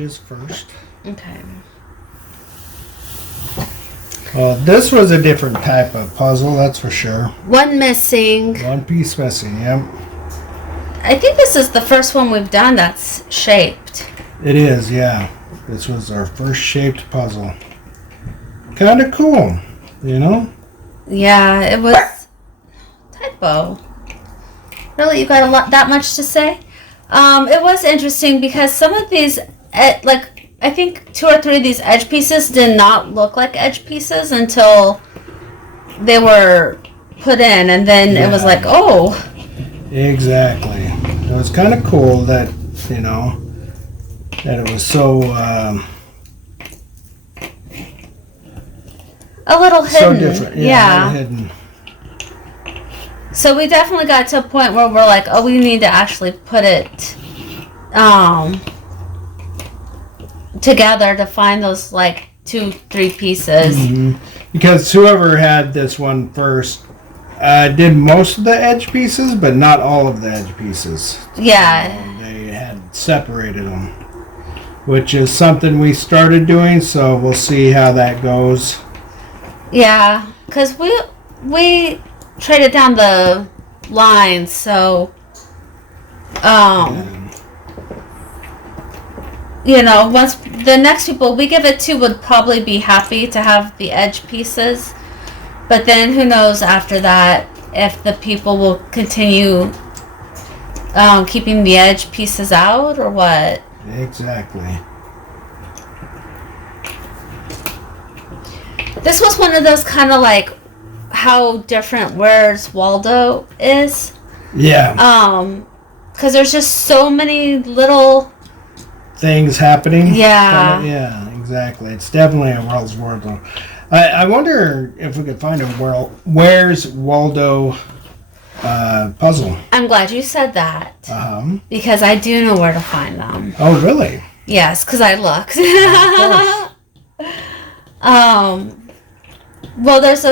Is first. Okay. Well, this was a different type of puzzle, that's for sure. One missing. One piece missing, yep. I think this is the first one we've done that's shaped. It is, yeah. This was our first shaped puzzle. Kind of cool, you know? Yeah, it was... Typo. Really? You got that much to say? It was interesting because some of these, I think 2 or 3 of these edge pieces did not look like edge pieces until they were put in, and then it was like, oh. Exactly. It was kind of cool that, you know, that it was so... a little hidden. So different. Yeah. A little hidden. So we definitely got to a point where we're like, oh, we need to actually put it together to find those like 2, 3 pieces. Mm-hmm. Because whoever had this one first did most of the edge pieces, but not all of the edge pieces. Yeah. They had separated them, which is something we started doing, so we'll see how that goes. Yeah, because we traded down the lines, so you know, once the next people we give it to would probably be happy to have the edge pieces, but then who knows after that if the people will continue keeping the edge pieces out or what. Exactly. This was one of those kind of like how different Where's Waldo is. Yeah. Because there's just so many little things happening. Yeah. Yeah, exactly. It's definitely a Where's Waldo. I wonder if we could find a Where's Waldo puzzle. I'm glad you said that. Because I do know where to find them. Oh, really? Yes, because I looked. Of course. Well, there's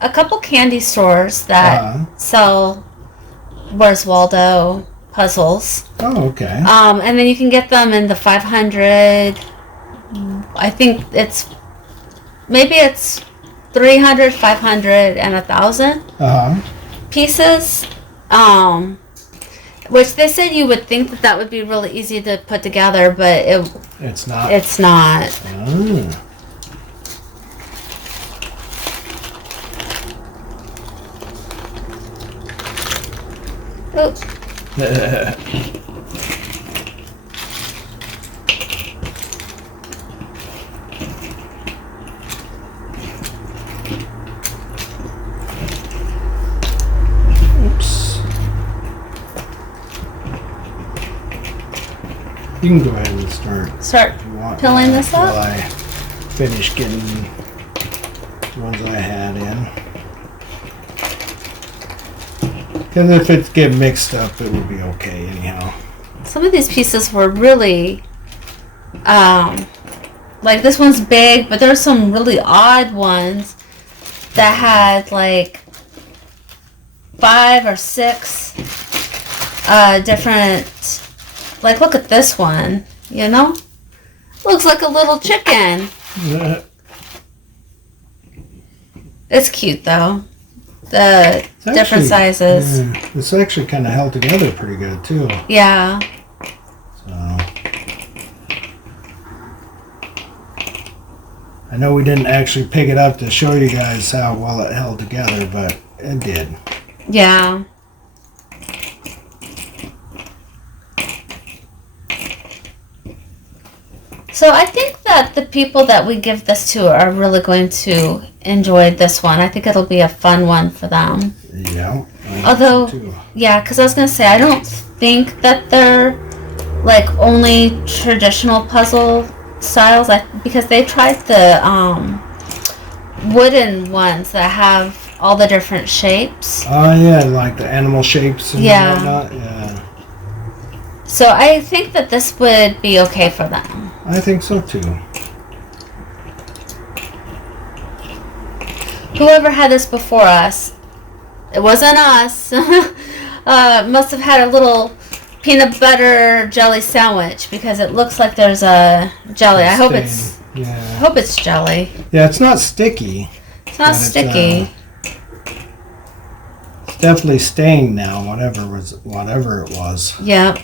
a couple candy stores that sell Where's Waldo puzzles. Oh, okay. And then you can get them in the 500. I think it's 300, 500, and 1,000 pieces. Which they said you would think that would be really easy to put together, but it's not. It's not. Oh. Oops. You can go ahead and start if you want, pilling this up while I finish getting the ones I had in. Because if it get mixed up, it would be okay anyhow. Some of these pieces were really, like this one's big, but there's some really odd ones that had like 5 or 6 different, like look at this one, you know? Looks like a little chicken. It's cute though. The different sizes. Yeah, it's actually kind of held together pretty good too. Yeah. So I know we didn't actually pick it up to show you guys how well it held together, but it did. Yeah. So I think that the people that we give this to are really going to enjoy this one. I think it'll be a fun one for them. Yeah. Although, yeah, because I was going to say, I don't think that they're like only traditional puzzle styles. Because they tried the wooden ones that have all the different shapes. Oh, yeah, like the animal shapes and whatnot. Yeah. So I think that this would be okay for them. I think so too. Whoever had this before us, it wasn't us, must have had a little peanut butter jelly sandwich because it looks like there's a jelly. I hope it's jelly. Yeah, it's not sticky. It's not sticky. It's definitely stained now. Whatever it was. Yeah.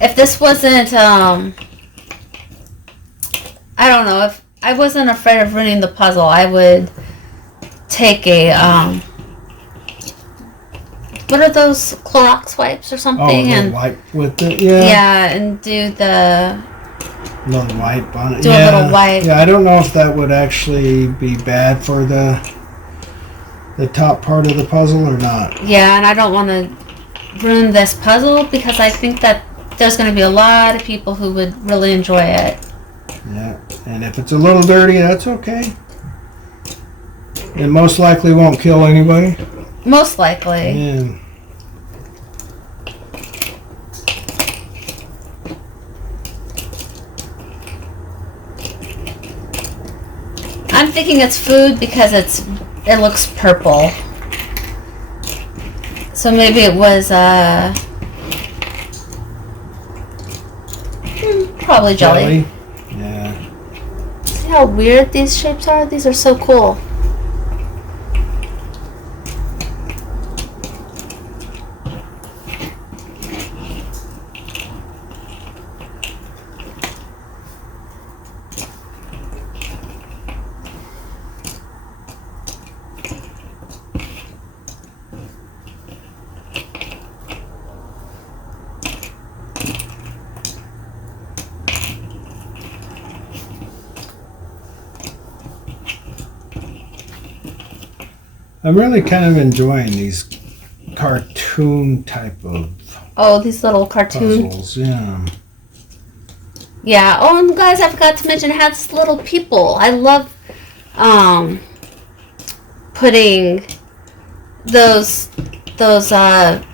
If this wasn't, I don't know, if I wasn't afraid of ruining the puzzle, I would take a, what are those, Clorox wipes or something? And wipe with it, yeah. Yeah, and do the... little wipe on it. Do a little wipe. Yeah, I don't know if that would actually be bad for the top part of the puzzle or not. Yeah, and I don't want to ruin this puzzle because I think that there's going to be a lot of people who would really enjoy it. Yeah, and if it's a little dirty, that's okay. It most likely won't kill anybody. Most likely. Yeah. I'm thinking it's food because it looks purple. So maybe it was probably jelly. Yeah. See how weird these shapes are? These are so cool. I'm really kind of enjoying these cartoon type of these little cartoon puzzles. Yeah. Yeah. Oh, and guys, I forgot to mention it has little people. I love putting those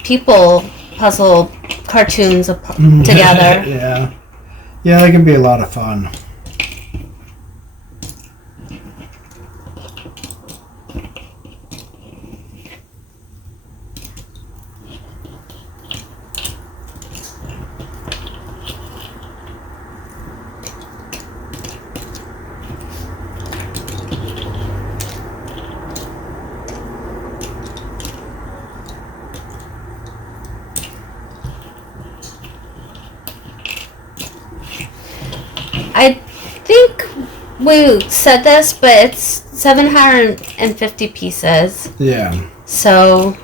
people puzzle cartoons together. Yeah. Yeah, they can be a lot of fun. I think we said this, but it's 750 pieces. Yeah. So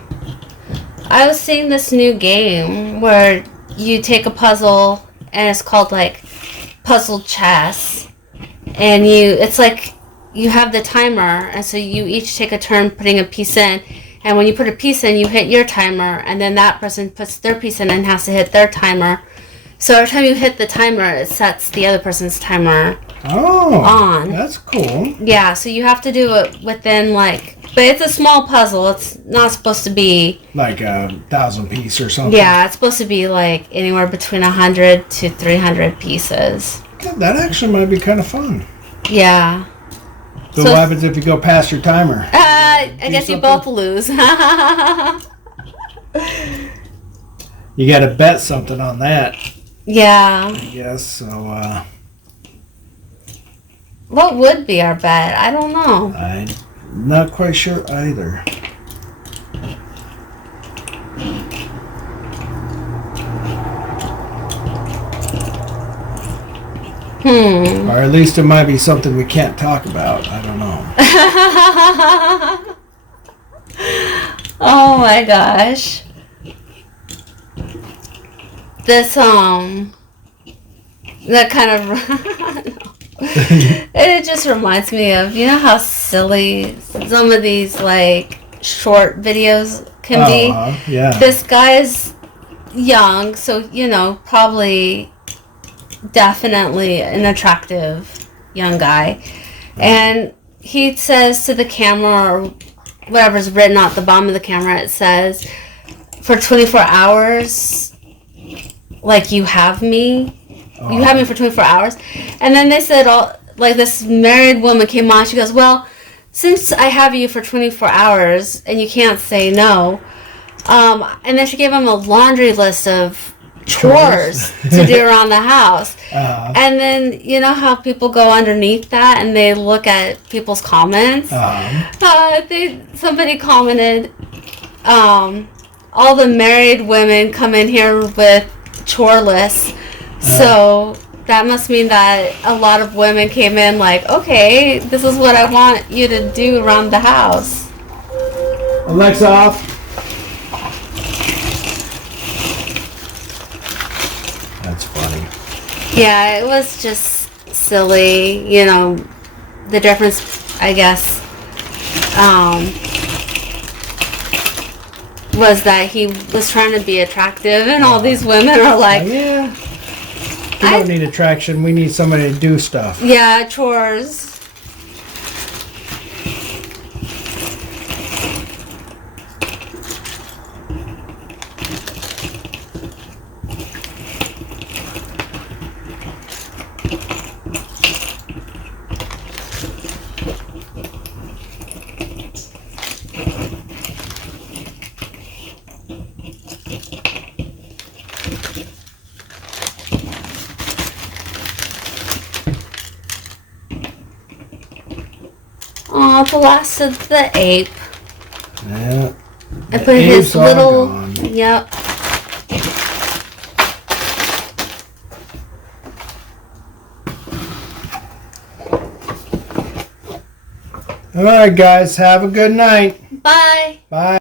I was seeing this new game where you take a puzzle and it's called like puzzle chess, and it's like you have the timer, and so you each take a turn putting a piece in, and when you put a piece in, you hit your timer, and then that person puts their piece in and has to hit their timer. So every time you hit the timer, it sets the other person's timer on. That's cool. Yeah, so you have to do it within but it's a small puzzle. It's not supposed to be like 1,000 piece or something. Yeah, it's supposed to be like anywhere between 100 to 300 pieces. Yeah, that actually might be kind of fun. Yeah. So what happens if you go past your timer? I guess you both lose. You got to bet something on that. Yeah. I guess so. What would be our bet? I don't know. I'm not quite sure either. Or at least it might be something we can't talk about. I don't know. Oh my gosh. This that kind of it just reminds me of, you know how silly some of these like short videos can be. Yeah. This guy's young, so probably definitely an attractive young guy, and he says to the camera, or whatever's written at the bottom of the camera, it says, for 24 hours, like, you have me for 24 hours. And then they said, this married woman came on, she goes, well, since I have you for 24 hours and you can't say no, and then she gave him a laundry list of chores to do around the house. And then, you know how people go underneath that and they look at people's comments? Somebody commented, all the married women come in here with chore lists. So that must mean that a lot of women came in like, okay, this is what I want you to do around the house. Alexa off. That's funny. Yeah, it was just silly. You know, the difference, I guess, was that he was trying to be attractive, and all these women are like, yeah. We don't need attraction. We need somebody to do stuff. Yeah, chores. Oh, the last of the ape. Yeah. I put his little. Gone. Yep. All right, guys. Have a good night. Bye. Bye.